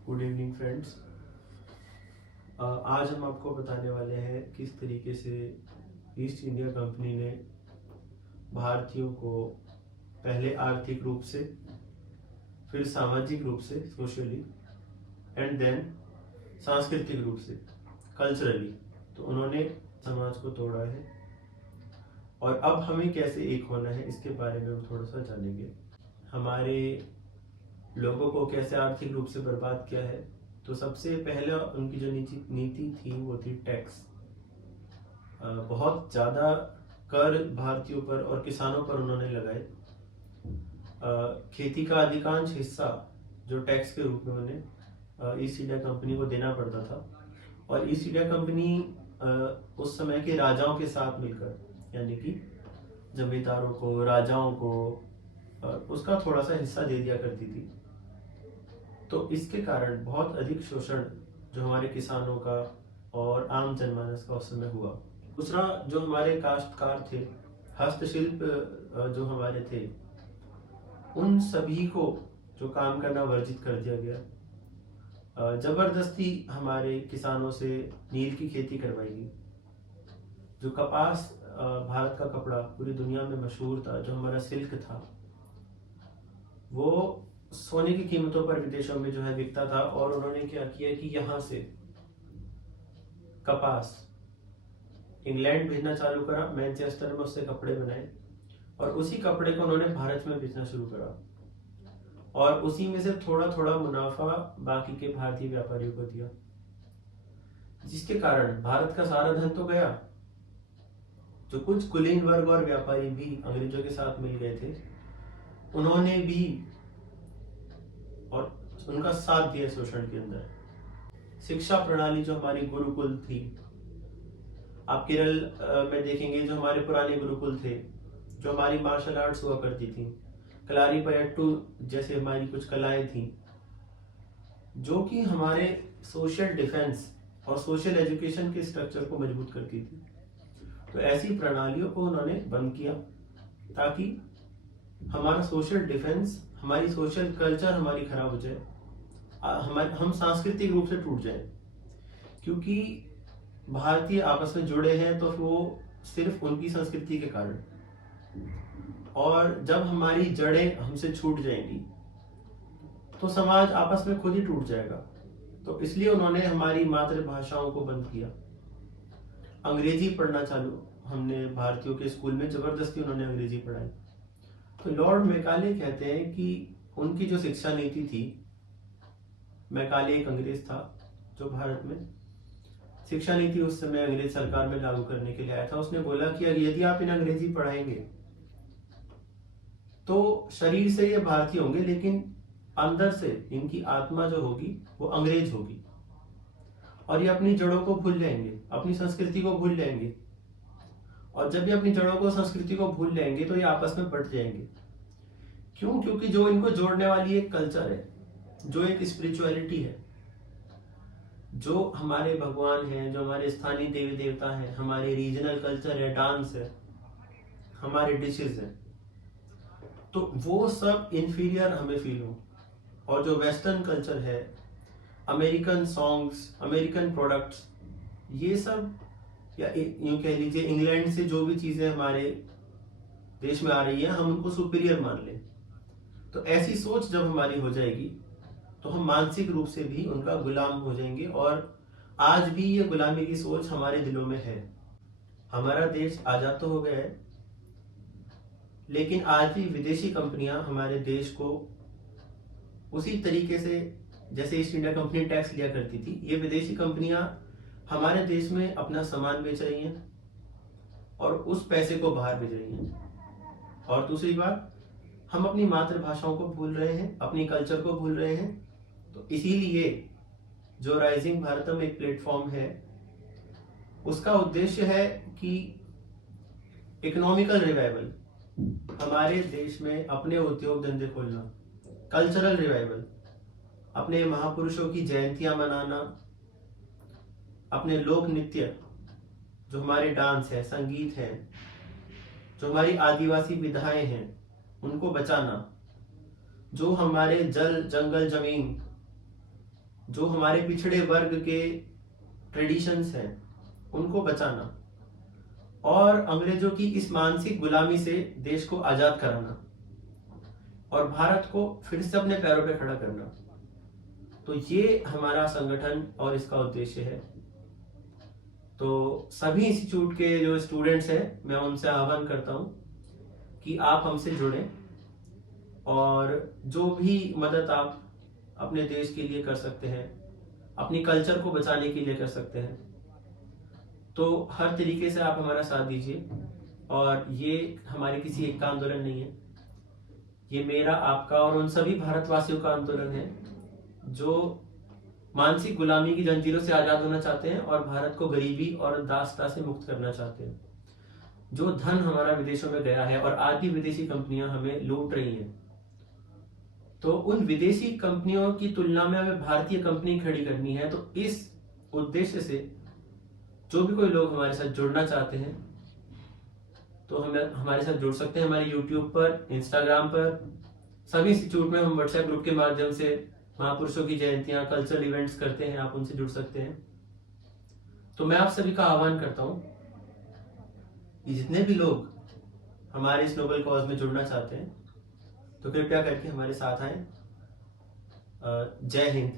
Good evening friends. आज हम आपको बताने वाले हैं किस तरीके से ईस्ट इंडिया कंपनी ने भारतीयों को पहले आर्थिक रूप से, फिर सामाजिक रूप से सोशली, एंड देन सांस्कृतिक रूप से कल्चरली, तो उन्होंने समाज को तोड़ा है। और अब हमें कैसे एक होना है इसके बारे में हम थोड़ा सा जानेंगे। हमारे लोगों को कैसे आर्थिक रूप से बर्बाद किया है। तो सबसे पहले उनकी जो नीति थी वो थी टैक्स। बहुत ज़्यादा कर भारतीयों पर और किसानों पर उन्होंने लगाए। खेती का अधिकांश हिस्सा जो टैक्स के रूप में उन्हें ईस्ट इंडिया कंपनी को देना पड़ता था। और ईस्ट इंडिया कंपनी उस समय के राजाओं के साथ मिलकर, यानी कि जमींदारों को, राजाओं को उसका थोड़ा सा हिस्सा दे दिया करती थी। तो इसके कारण बहुत अधिक शोषण जो हमारे किसानों का और आम जनमानस का उस समय हुआ। दूसरा, जो हमारे काश्तकार थे, हस्तशिल्प जो हमारे थे, उन सभी को जो काम करना वर्जित कर दिया गया। जबरदस्ती हमारे किसानों से नील की खेती करवाई गई। जो कपास भारत का कपड़ा पूरी दुनिया में मशहूर था, जो हमारा सिल्क था, वो सोने की कीमतों पर विदेशों में जो है बिकता था। और उन्होंने क्या किया कि यहाँ से कपास इंग्लैंड भेजना चालू करा, मैनचेस्टर में उससे कपड़े बनाए और उसी कपड़े को उन्होंने भारत में बेचना शुरू करा। और उसी में से थोड़ा थोड़ा मुनाफा बाकी के भारतीय व्यापारियों को दिया, जिसके कारण भारत का सारा धन तो गया। जो कुछ कुलीन वर्ग और व्यापारी भी अंग्रेजों के साथ मिल गए थे, उन्होंने भी और उनका साथ दिया शोषण के अंदर। शिक्षा प्रणाली जो हमारी गुरुकुल थी, आप केरल में देखेंगे जो हमारे पुराने गुरुकुल थे, जो हमारी मार्शल आर्ट्स हुआ करती थी, कलारीपयट्टू जैसे हमारी कुछ कलाएं थी, जो कि हमारे सोशल डिफेंस और सोशल एजुकेशन के स्ट्रक्चर को मजबूत करती थी। तो ऐसी प्रणालियों को उन्होंने बंद किया ताकि हमारा सोशल डिफेंस, हमारी सोशल कल्चर हमारी खराब हो जाए, हम सांस्कृतिक रूप से टूट जाए। क्योंकि भारतीय आपस में जुड़े हैं तो वो सिर्फ उनकी संस्कृति के कारण, और जब हमारी जड़ें हमसे छूट जाएंगी तो समाज आपस में खुद ही टूट जाएगा। तो इसलिए उन्होंने हमारी मातृभाषाओं को बंद किया। अंग्रेजी पढ़ना चालू हमने भारतीयों के स्कूल में जबरदस्ती उन्होंने अंग्रेजी पढ़ाई। तो लॉर्ड मैकाले कहते हैं कि उनकी जो शिक्षा नीति थी, मैकाले एक अंग्रेज था जो भारत में शिक्षा नीति उस समय अंग्रेज सरकार में लागू करने के लिए आया था। उसने बोला कि यदि आप इन्हें अंग्रेजी पढ़ाएंगे तो शरीर से ये भारतीय होंगे, लेकिन अंदर से इनकी आत्मा जो होगी वो अंग्रेज होगी, और ये अपनी जड़ों को भूल जाएंगे, अपनी संस्कृति को भूल जाएंगे। और जब ये अपनी जड़ों को, संस्कृति को भूल जाएंगे तो ये आपस में बट जाएंगे। क्यों? क्योंकि जो इनको जोड़ने वाली एक कल्चर है, जो एक स्पिरिचुअलिटी है, जो हमारे भगवान हैं, जो हमारे स्थानीय देवी देवता हैं, हमारे रीजनल कल्चर है, डांस है, हमारे डिशेस हैं, तो वो सब इंफीरियर हमें फील हो। और जो वेस्टर्न कल्चर है, अमेरिकन सॉन्ग्स, अमेरिकन प्रोडक्ट्स, ये सब, या यूं कह लीजिए इंग्लैंड से जो भी चीजें हमारे देश में आ रही है, हम उनको सुपीरियर मान लें। तो ऐसी सोच जब हमारी हो जाएगी तो हम मानसिक रूप से भी उनका गुलाम हो जाएंगे। और आज भी ये गुलामी की सोच हमारे दिलों में है। हमारा देश आजाद तो हो गया है, लेकिन आज भी विदेशी कंपनियां हमारे देश को उसी तरीके से, जैसे ईस्ट इंडिया कंपनी टैक्स लिया करती थी, ये विदेशी कंपनियां हमारे देश में अपना सामान बेच रही हैं और उस पैसे को बाहर भेज रही हैं। और दूसरी बात, हम अपनी मातृभाषाओं को भूल रहे हैं, अपनी कल्चर को भूल रहे हैं। तो इसीलिए जो राइजिंग भारतम एक प्लेटफॉर्म है, उसका उद्देश्य है कि इकोनॉमिकल रिवाइवल, हमारे देश में अपने उद्योग धंधे खोलना, कल्चरल रिवाइवल, अपने महापुरुषों की जयंतियां मनाना, अपने लोक नृत्य, जो हमारे डांस है, संगीत है, जो हमारी आदिवासी विधाएं हैं, उनको बचाना, जो हमारे जल, जंगल, जमीन जो हमारे पिछड़े वर्ग के ट्रेडिशंस हैं उनको बचाना और अंग्रेजों की इस मानसिक गुलामी से देश को आजाद कराना और भारत को फिर से अपने पैरों पे खड़ा करना। तो ये हमारा संगठन और इसका उद्देश्य है। तो सभी इंस्टीट्यूट के जो स्टूडेंट्स हैं मैं उनसे आह्वान करता हूँ कि आप हमसे जुड़ें और जो भी मदद आप अपने देश के लिए कर सकते हैं, अपनी कल्चर को बचाने के लिए कर सकते हैं, तो हर तरीके से आप हमारा साथ दीजिए। और ये हमारे किसी एक का आंदोलन नहीं है, ये मेरा, आपका और उन सभी भारतवासियों का आंदोलन है जो मानसिक गुलामी की जंजीरों से आजाद होना चाहते हैं और भारत को गरीबी और दासता से मुक्त करना चाहते हैं। जो धन हमारा विदेशों में गया है और आज भी विदेशी कंपनियां हमें लूट रही हैं, तो उन विदेशी कंपनियों की तुलना में हमें भारतीय कंपनी खड़ी करनी है। तो इस उद्देश्य से जो भी कोई लोग हमारे साथ जुड़ना चाहते हैं तो हमें हमारे साथ जुड़ सकते हैं। हमारे YouTube पर, इंस्टाग्राम पर, सभी इंस्टीट्यूट में हम व्हाट्सएप ग्रुप के माध्यम से महापुरुषों की जयंतियां, कल्चरल इवेंट्स करते हैं, आप उनसे जुड़ सकते हैं। तो मैं आप सभी का आह्वान करता हूं कि जितने भी लोग हमारे इस नोबल कॉज में जुड़ना चाहते हैं तो कृपया करके हमारे साथ आए। जय हिंद।